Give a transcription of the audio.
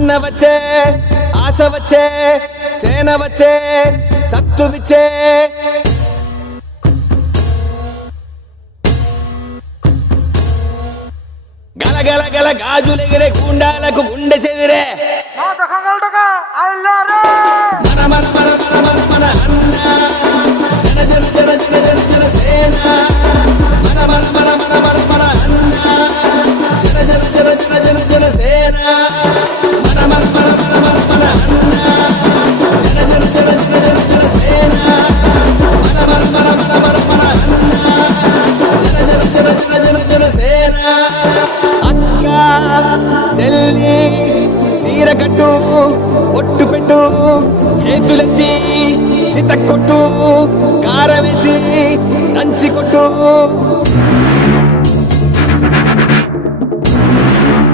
అన్న వచ్చే ఆశ వచ్చే సేన వచ్చే సత్తు విచ్చే గల గల గల గాజులెగిరే గుండాలకు గుండె చెదిరే మన మన మన మన మన మన అన్న జన జన జన జన జన జన సేన మన మన మన మన మన మన అన్న జన జన జన జన జన జన సేన మన మన మన మన మన మన అన్న జన జన జన జన జన జన సేన మన మన మన మన మన మన అన్న జన జన జన జన జన జన సేన అక్క చెల్లి చీర కట్టు ఒట్టు పెట్టు చేతులెత్తి చిత కొట్టు కారం వేసి దంచి కొట్టు